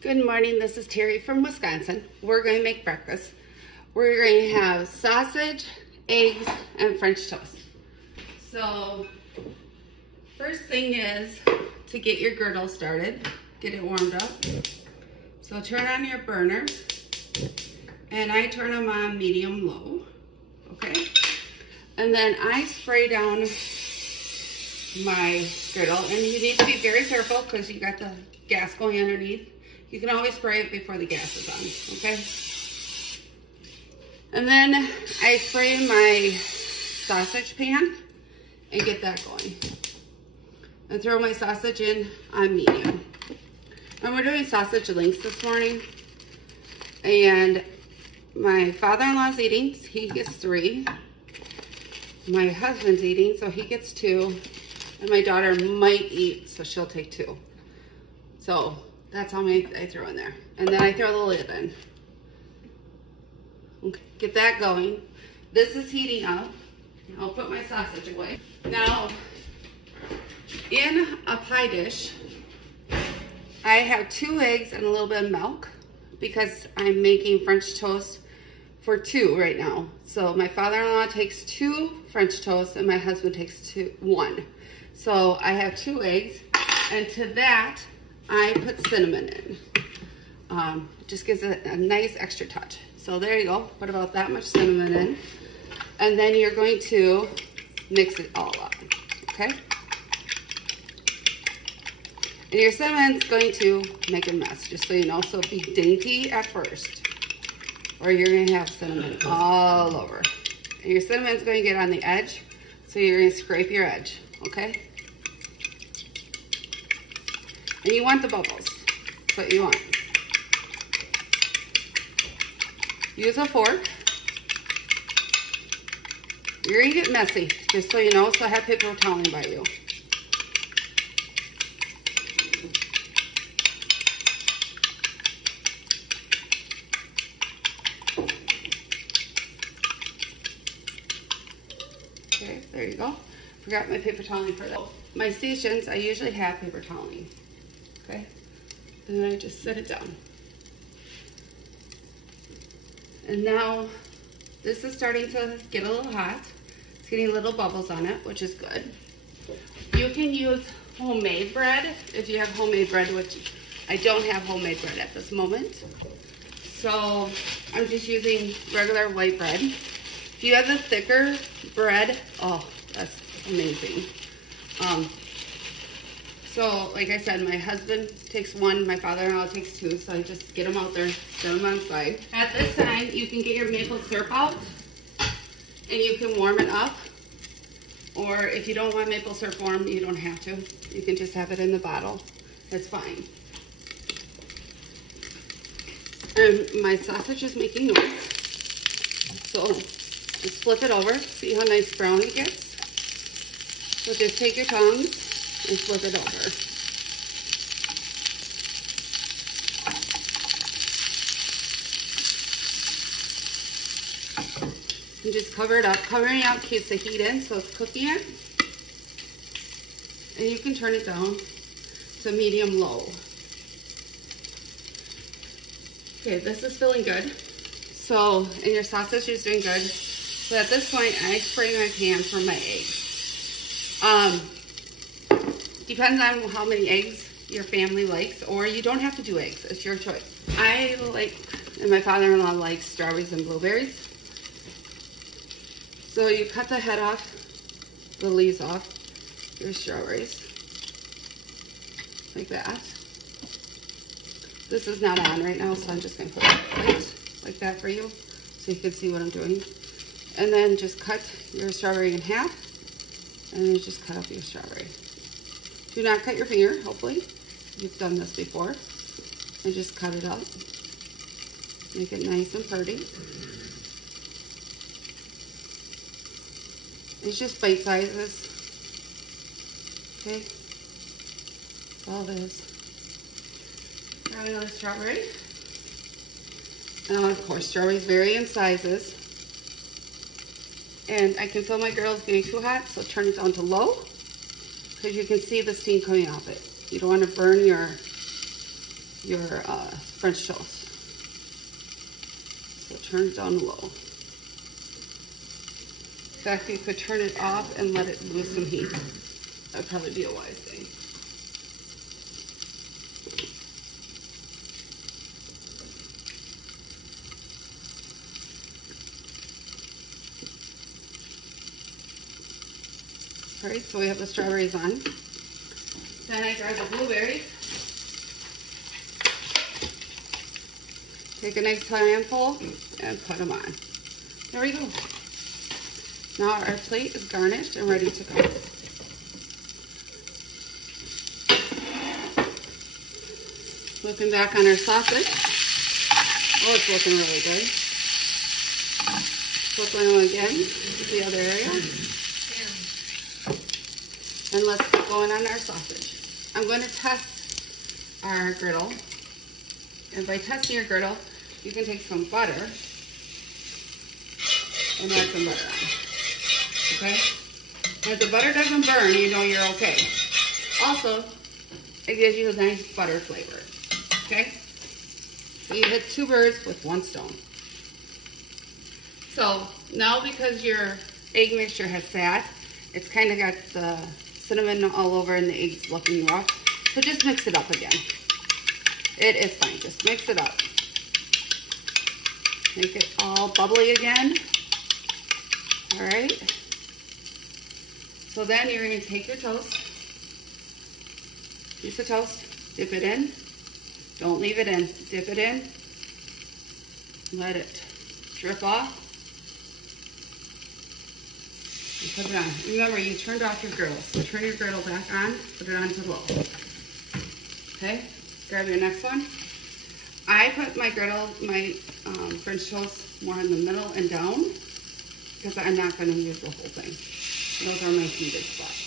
Good morning, this is Terry from Wisconsin. We're going to make breakfast. We're going to have sausage, eggs, and French toast. So, first thing is to get your griddle started, get it warmed up. So turn on your burner, and I turn them on medium-low, okay? And then I spray down my griddle, and you need to be very careful because you got the gas going underneath. You can always spray it before the gas is on, okay? And then I spray my sausage pan and get that going. And throw my sausage in on medium. And we're doing sausage links this morning. And my father-in-law's eating, he gets 3. My husband's eating, so he gets 2. And my daughter might eat, so she'll take 2. So that's how many I throw in there. And then I throw the lid in. Okay, get that going. This is heating up. I'll put my sausage away. Now, in a pie dish, I have 2 eggs and a little bit of milk because I'm making French toast for 2 right now. So my father-in-law takes 2 French toasts and my husband takes 1. So I have 2 eggs, and to that, I put cinnamon in. It just gives it a nice extra touch. So there you go, put about that much cinnamon in. And then you're going to mix it all up, okay? And your cinnamon's going to make a mess, just so you know. So be dainty at first, or you're gonna have cinnamon all over. And your cinnamon's going to get on the edge, so you're gonna scrape your edge, okay? And you want the bubbles. That's what you want. Use a fork. You're gonna get messy, just so you know, so have paper toweling by you. Okay, there you go. Forgot my paper toweling for that. My stations, I usually have paper toweling. Okay, and then I just set it down. And now this is starting to get a little hot. It's getting little bubbles on it, which is good. You can use homemade bread if you have homemade bread, which I don't have homemade bread at this moment. So I'm just using regular white bread. If you have the thicker bread, oh, that's amazing. So, like I said, my husband takes 1, my father-in-law takes 2, so I just get them out there, set them on the side. At this time, you can get your maple syrup out, and you can warm it up. Or if you don't want maple syrup warm, you don't have to. You can just have it in the bottle. That's fine. And my sausage is making noise. So, just flip it over, see how nice brown it gets. So just take your tongs and flip it over. And just cover it up. Covering it up keeps the heat in, so it's cooking it. And you can turn it down to medium-low. Okay, this is feeling good. So, and your sausage is doing good. So at this point, I spray my pan for my eggs. Depends on how many eggs your family likes, or you don't have to do eggs. It's your choice. I like, and my father-in-law likes strawberries and blueberries. So you cut the head off, the leaves off, your strawberries, like that. This is not on right now, so I'm just gonna put it right like that for you, so you can see what I'm doing. And then just cut your strawberry in half, and then just cut up your strawberry. Do not cut your finger, hopefully. You've done this before. And just cut it up. Make it nice and pretty. It's just bite sizes. Okay? That's all it is. Grab another strawberry. Now, of course, strawberries vary in sizes. And I can feel my griddle's getting too hot, so turn it down to low, because you can see the steam coming off it. You don't want to burn your your French toast. So turn it down low. In fact, you could turn it off and let it lose some heat. That'd probably be a wise thing. All right, so we have the strawberries on. Then I grab the blueberries. Take a nice handful and put them on. There we go. Now our plate is garnished and ready to go. Looking back on our sausage. Oh, it's looking really good. Flipping them again to the other area. And let's keep going on our sausage. I'm going to test our griddle. And by testing your griddle, you can take some butter and add some butter on. Okay? And if the butter doesn't burn, you know you're okay. Also, it gives you a nice butter flavor. Okay? So you hit 2 birds with 1 stone. So now because your egg mixture has fat, it's kind of got the cinnamon all over and the eggs looking rough. So just mix it up again. It is fine. Just mix it up. Make it all bubbly again. All right. So then you're going to take your toast, piece of toast, dip it in. Don't leave it in. Dip it in. Let it drip off. And put it on. Remember, you turned off your griddle. So turn your griddle back on. Put it on to low. Okay. Grab your next one. I put my griddle, my French toast more in the middle and down because I'm not going to use the whole thing. Those are my heated spots.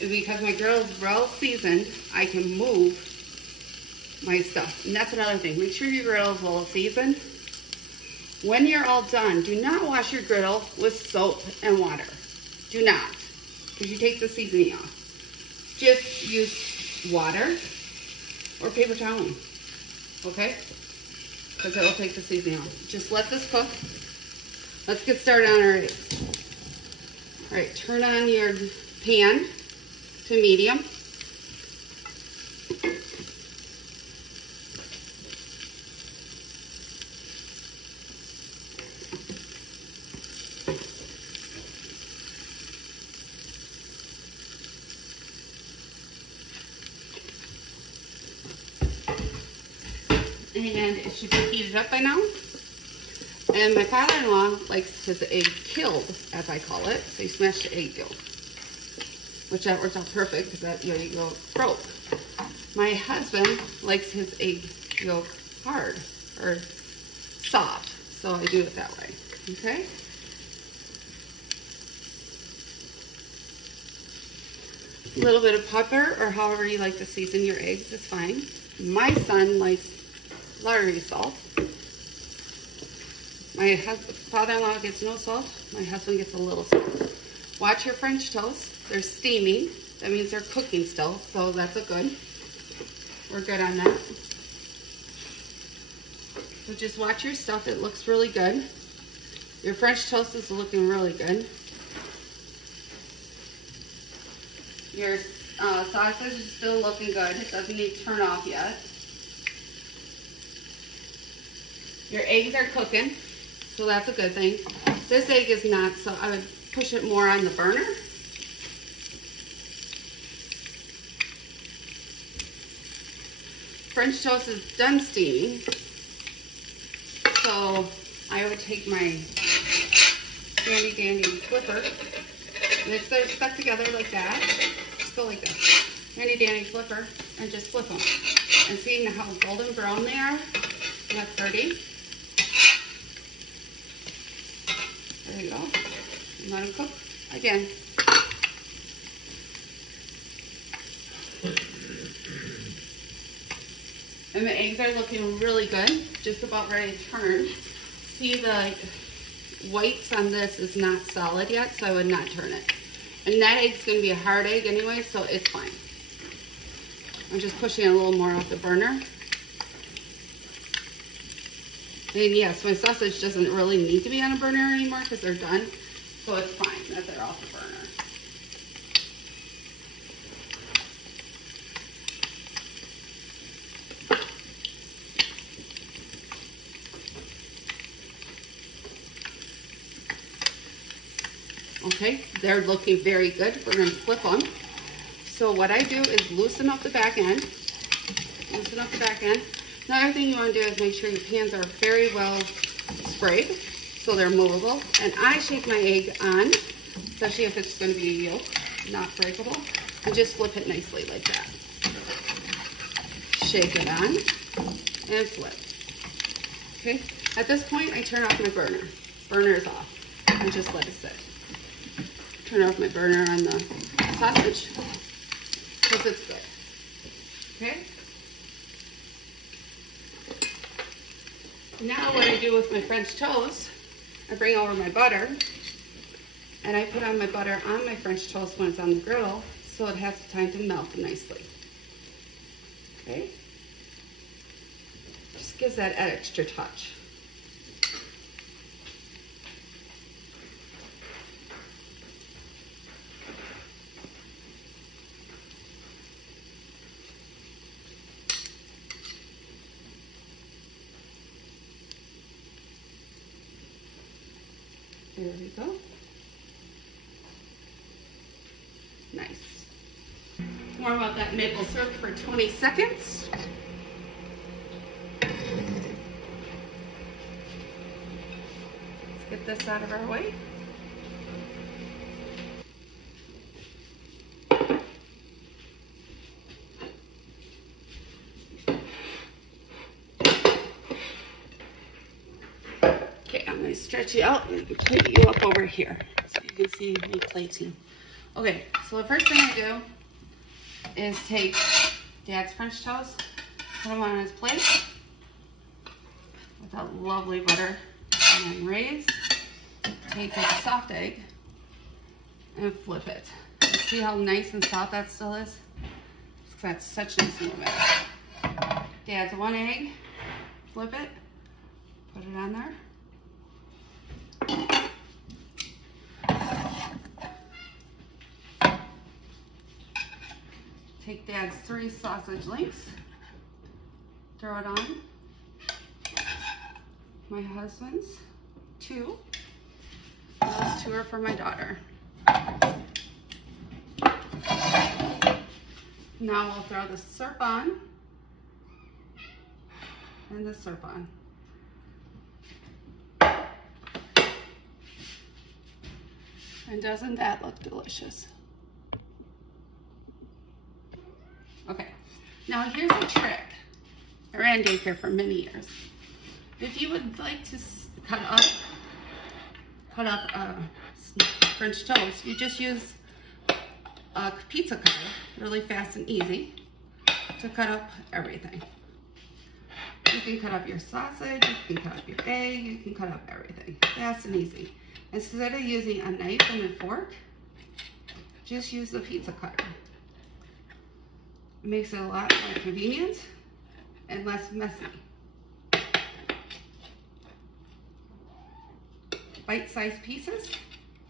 And because my griddle is well seasoned, I can move my stuff. And that's another thing. Make sure your griddle is well seasoned. When you're all done, do not wash your griddle with soap and water. Do not, because you take the seasoning off. Just use water or paper towel, okay? Because it'll take the seasoning off. Just let this cook. Let's get started on our eggs. All right, turn on your pan to medium. And it should be heated up by now. And my father-in-law likes his egg killed, as I call it. So he smashed the egg yolk, which that works out perfect because that egg yolk broke. My husband likes his egg yolk hard or soft, so I do it that way. Okay. A little bit of pepper or however you like to season your eggs is fine. My son likes Lowry salt. My father-in-law gets no salt. My husband gets a little salt. Watch your French toast. They're steaming. That means they're cooking still, so that's a good. We're good on that. So just watch your stuff. It looks really good. Your French toast is looking really good. Your sausage is still looking good. It doesn't need to turn off yet. Your eggs are cooking, so that's a good thing. This egg is not, so I would push it more on the burner. French toast is done steaming, so I would take my handy dandy flipper, and if they're stuck together like that, just go like this. Handy dandy flipper, and just flip them. And seeing how golden brown they are, and that's pretty. There you go. And let them cook again. And the eggs are looking really good, just about ready to turn. See, the whites on this is not solid yet, so I would not turn it. And that egg's going to be a hard egg anyway, so it's fine. I'm just pushing it a little more off the burner. And yes, my sausage doesn't really need to be on a burner anymore because they're done. So it's fine that they're off the burner. Okay, they're looking very good. We're going to flip them. So what I do is loosen up the back end. Loosen up the back end. Another thing you want to do is make sure your pans are very well sprayed so they're movable. And I shake my egg on, especially if it's going to be a yolk, not breakable, and just flip it nicely like that. Shake it on and flip. Okay, at this point I turn off my burner. Burner is off and just let it sit. Turn off my burner on the sausage because it's good. Okay? Now what I do with my French toast, I bring over my butter and I put on my butter on my French toast when it's on the griddle so it has time to melt nicely. Okay? Just gives that extra touch. There we go. Nice. Warm up that maple syrup for 20 seconds. Let's get this out of our way. Stretch you out and put you up over here so you can see me plating. Okay, so the first thing I do is take Dad's French toast, put them on his plate with that lovely butter, and then raise, take a soft egg and flip it. See how nice and soft that still is? That's such nice movement. Dad's one egg, flip it, put it on there. Take Dad's 3 sausage links, throw it on. My husband's 2. Those 2 are for my daughter. Now we'll throw the syrup on and the syrup on. And doesn't that look delicious? Okay, now here's a trick. I ran daycare for many years. If you would like to cut up French toast, you just use a pizza cutter, really fast and easy, to cut up everything. You can cut up your sausage, you can cut up your egg, you can cut up everything. Fast and easy. Instead of using a knife and a fork, just use the pizza cutter. It makes it a lot more convenient and less messy. Bite-sized pieces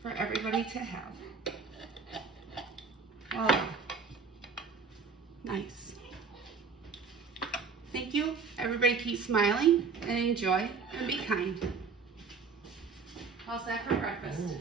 for everybody to have. Voila. Nice. Thank you. Everybody keep smiling and enjoy and be kind. How's that for breakfast?